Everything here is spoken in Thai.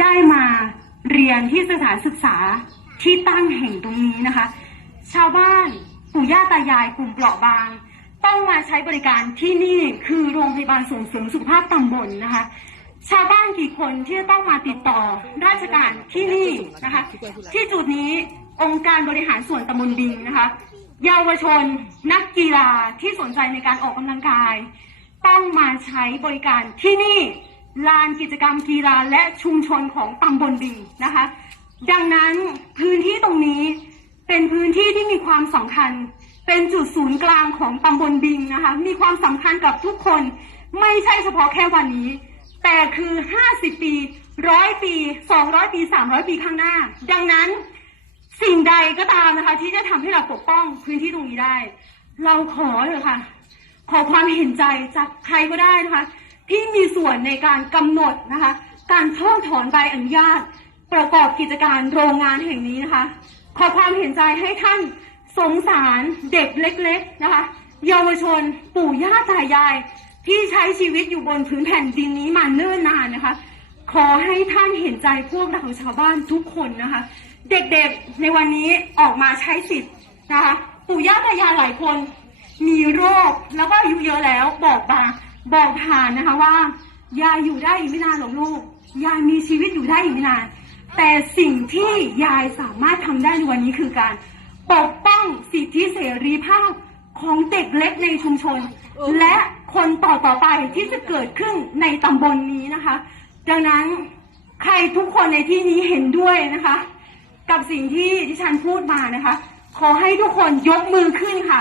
ได้มาเรียนที่สถานศึกษาที่ตั้งแห่งตรงนี้นะคะ ชาวบ้านปู่ย่าตายายกลุ่มเปราะบาง ต้องมาใช้บริการที่นี่คือโรงพยาบาลส่งเสริมสุขภาพตำบลนะคะ ชาวบ้านกี่คนที่จะต้องมาติดต่อราชการที่นี่นะคะ ที่จุดนี้องค์การบริหารส่วนตำบลบิงนะคะ เยาวชนนักกีฬาที่สนใจในการออกกำลังกาย ต้องมาใช้บริการที่นี่ ลานกิจกรรมกีฬาและชุมชนของตำบลบิงนะคะ ดังนั้นพื้นที่ตรงนี้เป็นพื้นที่ที่มีความสำคัญ เป็นจุดศูนย์กลางของตำบลบิงนะคะ มีความสำคัญกับทุกคน ไม่ใช่เฉพาะแค่วันนี้ แต่คือ 50 ปีร้อยปี200ปี300ปีข้างหน้า ดังนั้นสิ่งใดก็ตามนะคะ ที่จะทำให้เราปกป้องพื้นที่ตรงนี้ได้ เราขอเลยค่ะ ขอความเห็นใจจากใครก็ได้นะคะ ที่มีส่วนในการกำหนดนะคะ การเพิกถอนใบอนุญาต ประกอบกิจการโรงงานแห่งนี้นะคะ ขอความเห็นใจให้ท่านสงสารเด็กเล็กๆนะคะ เยาวชนปู่ย่าตายาย ที่ใช้ชีวิตอยู่บนพื้นแผ่นดินนี้มาเนิ่นนานนะคะ ขอให้ท่านเห็นใจพวกเราชาวบ้านทุกคนนะคะ เด็กๆในวันนี้ออกมาใช้สิทธิ์นะคะ ปู่ย่าตายายหลายคน มีโรคแล้วก็อายุเยอะแล้วบอกบาง บอกผ่านนะคะว่า ยายอยู่ได้อีกไม่นานหรอกลูก ยายมีชีวิตอยู่ได้อีกไม่นาน แต่สิ่งที่ยายสามารถทำได้ในวันนี้คือการปกป้องสิทธิเสรีภาพของเด็กเล็กในชุมชน และคนต่อต่อไปที่จะเกิดขึ้นในตำบลนี้นะคะ ดังนั้นใครทุกคนในที่นี้เห็นด้วยนะคะ กับสิ่งที่ที่ฉันพูดมานะคะ ขอให้ทุกคนยกมือขึ้นค่ะ